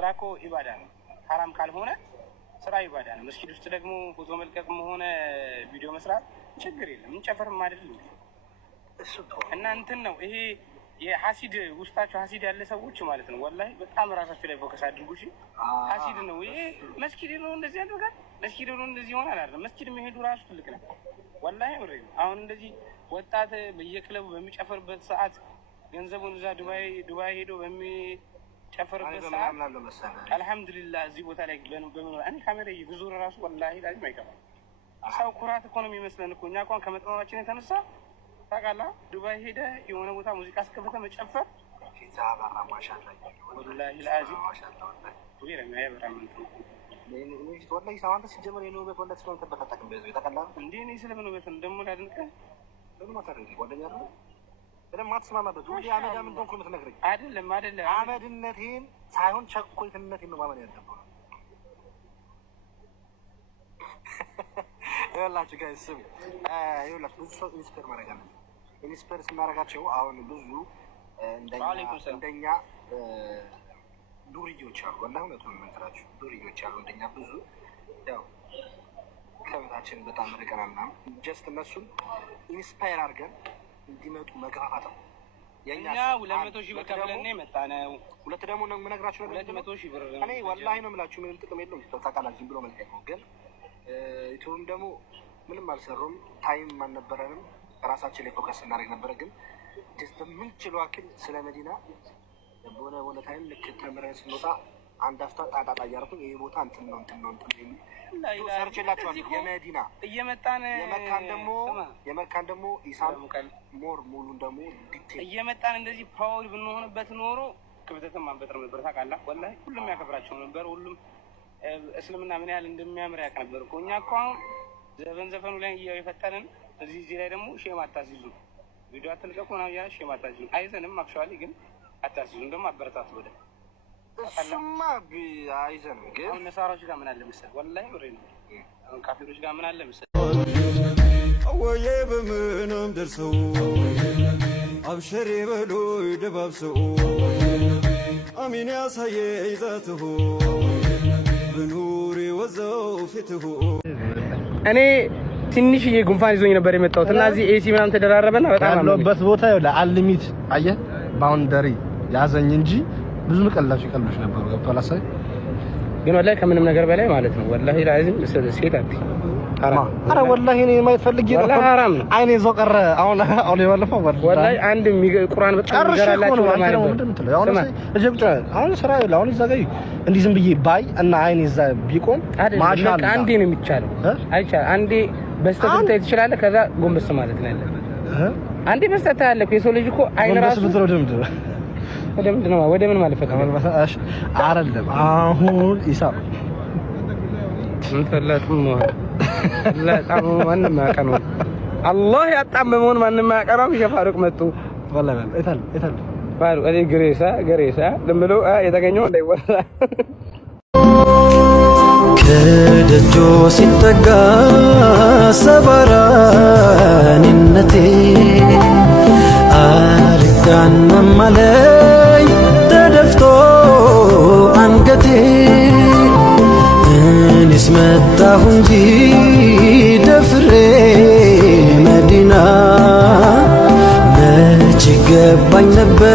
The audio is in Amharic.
ስራኮ ኢባዳ ነው حرام ካልሆነ ስራ ኢባዳ ነው መስጊድ ውስጥ ደግሞ ፎቶ መልቀቅም ሆነ ቪዲዮ መስራት ችግር የለም እንጨፈርም አይደል እሱ እና እንትን ነው ይሄ የሐሲድ ውስጣቸው ሐሲድ ያለ ሰዎች ማለት ነው ወላሂ በጣም ራሳቸው ላይ ፎከስ አድርጉ እሺ ሐሲድ ነው ይሄ መስጊድ ነው እንደዚህ ያደርጋል መስጊድ ነው እንደዚህ ይሆናል አይደል መስጊድ መሄዱ ራሱ ትልቅ ነው ወላሂ ወሬ አሁን እንደዚህ ወጣት በየክለቡ በሚጨፈርበት ሰዓት ገንዘቡን እዛ ዱባይ ሄዶ በሚጨፈርበት ሰዓት አልহামዱሊላህ እዚህ ቦታ ላይ በመኖር እኔ ካሜራ ይዙር ራሱ ወላሂ ላዚም አይገባም ሰው ኩራት እኮ ነው የሚመስለን እኮ እኛ እንኳን ከመጥማማችን የተነሳ ታውቃለህ ዱባይ ሄደ የሆነ ቦታ ሙዚቃ አስከፍተ መጨፈር ዛባራ ማሻአላህ ወላሂ ላዚም ማሻአላህ ወይራ ነው ያበራምንት ወላሂ ሳዋንተ ሲጀመር የነው ቤት ወላሂ ስለሆነ ተበታተከም በዚህ ተቀላል እንዴ እኔ ስለምን ቤት እንደሞ ላድንቀ ለምን ማታረግ ጓደኛ ነው ለምን ማትስማማበት ወዲ አመዳም እንደሆንኩ የምትነግረኝ አይደለም አመድነቴን ሳይሆን ቸኮልትነቴን ነው ማመን ያለብህ ያላችሁ ጋይስ ስም ይኸውላችሁ ብዙ ሰው ኢንስፓየር ማድረግ አለ ኢንስፓየር ስናደርጋቸው አሁን ብዙ እንደኛ ዱርዬዎች አሉ ወላሂ እውነቱን የምንጠራቸው ዱርዬዎች አሉ እንደኛ ብዙ ያው ከቤታችን በጣም ርቀናልና ጀስት እነሱን ኢንስፓየር አድርገን እንዲመጡ መግፋፋት ነው የኛ 200,000 ብር ከፍለን የመጣነው ሁለት ደግሞ ነው የምነግራችሁ ነገር 200,000 ብር እኔ ወላሂ ነው የምላችሁ ምንም ጥቅም የለውም ተጣጣላችሁ ዝም ብሎ መልቀቅ ነው ግን ኢትዮጵያም ደግሞ ምንም አልሰሩም ታይም ማን ነበረንም ራሳችን ላይ ፎከስ እናደርግ ነበር ግን ጀስት ምን ችለው አክል ስለ መዲና በሆነ ታይም ልክ ተምረን ስንወጣ አንድ አፍታ ጣጣጣ ያርኩኝ ይሄ ቦታ እንትን ነው ሰርችላችኋል የመዲና እየመጣን የመካን ደግሞ ኢሳም ሞር ሙሉን ደግሞ ዲቴል እየመጣን እንደዚህ ፓወር ብንሆንበት ኖሮ ክብደትም አንበጥር ነበር ታውቃለህ ወላሂ ሁሉም ያከብራቸው ነበር ሁሉም እስልምና ምን ያህል እንደሚያምር ያውቅ ነበር እኮ እኛ እኮ አሁን ዘፈኑ ላይ የፈጠንን እዚህ ላይ ደግሞ ሼም አታስይዙ ቪዲዮ አትልቀቁ ነው ያ ሼም አታስይዙ አይዘንም አክቹአሊ ግን አታስይዙ እንደውም አበረታቱ ወደ እሱማ አይዘንም ግን አሁን ነሳራዎች ጋር ምን አለ መሰል ወላሂ ወሬ ነው አሁን ካፊሮች ጋር ምን አለ መሰል ወዬ በምንም ደርሰው አብሽሪ በሉ ይደባብሰው አሚን ያሳየ ይዛተሁ በኑሪ ወዘው ፍትሁ እኔ ትንሽዬ ጉንፋን ይዞኝ ነበር የመጣሁት እና እዚህ ኤሲ ምናምን ተደራረበና በጣም አለበት ቦታ ለአልሚት አየህ ባውንደሪ ያዘኝ እንጂ ብዙ ቀላሽ ነበር ገብቷላሳይ ግን ወላሂ ከምንም ነገር በላይ ማለት ነው ወላሂ ላዚም ሴት አጥቂ አረ ወላሂ እኔ ማየት ፈልጌ ነው ወላሂ حرام ነው አይኔ ዘው ቀረ አሁን የባለፈው ወላሂ አንድ ቁርአን በጣም ይገራላችሁ ማለት ነው አሁን ስራ ይላል አሁን ይዘጋይ እንዲህ ዝም ብዬ ባይ እና አይኔ እዛ ቢቆም ማሻአላ አንዴ ነው የሚቻለው አይቻል አንዴ በስተት ትችላለህ ከዛ ጎንበስ ማለት ነው ያለ አንዴ በስተት ያለ የሰው ልጅ እኮ አይን ራሱ ወደ ምን ማለት ፈቀደ አይደለም አሁን ኢሳም እንተላጥም ላጣም ማንም ማቀነው አላህ ያጣመመውን ማንም ማቀረም ይሸፋሩቅ መጡ ወላሂ እታል ባሩ እኔ ገሬሳ ደምሎ የተገኘው እንዳይወራ ከደጆ ሲጠጋ ሰባራንነቴ አልጋናም አለኝ ተደፍቶ አንገቴ እኔስ መጣሁ እንጂ ደፍሬ መዲና መች ገባኝ ነበር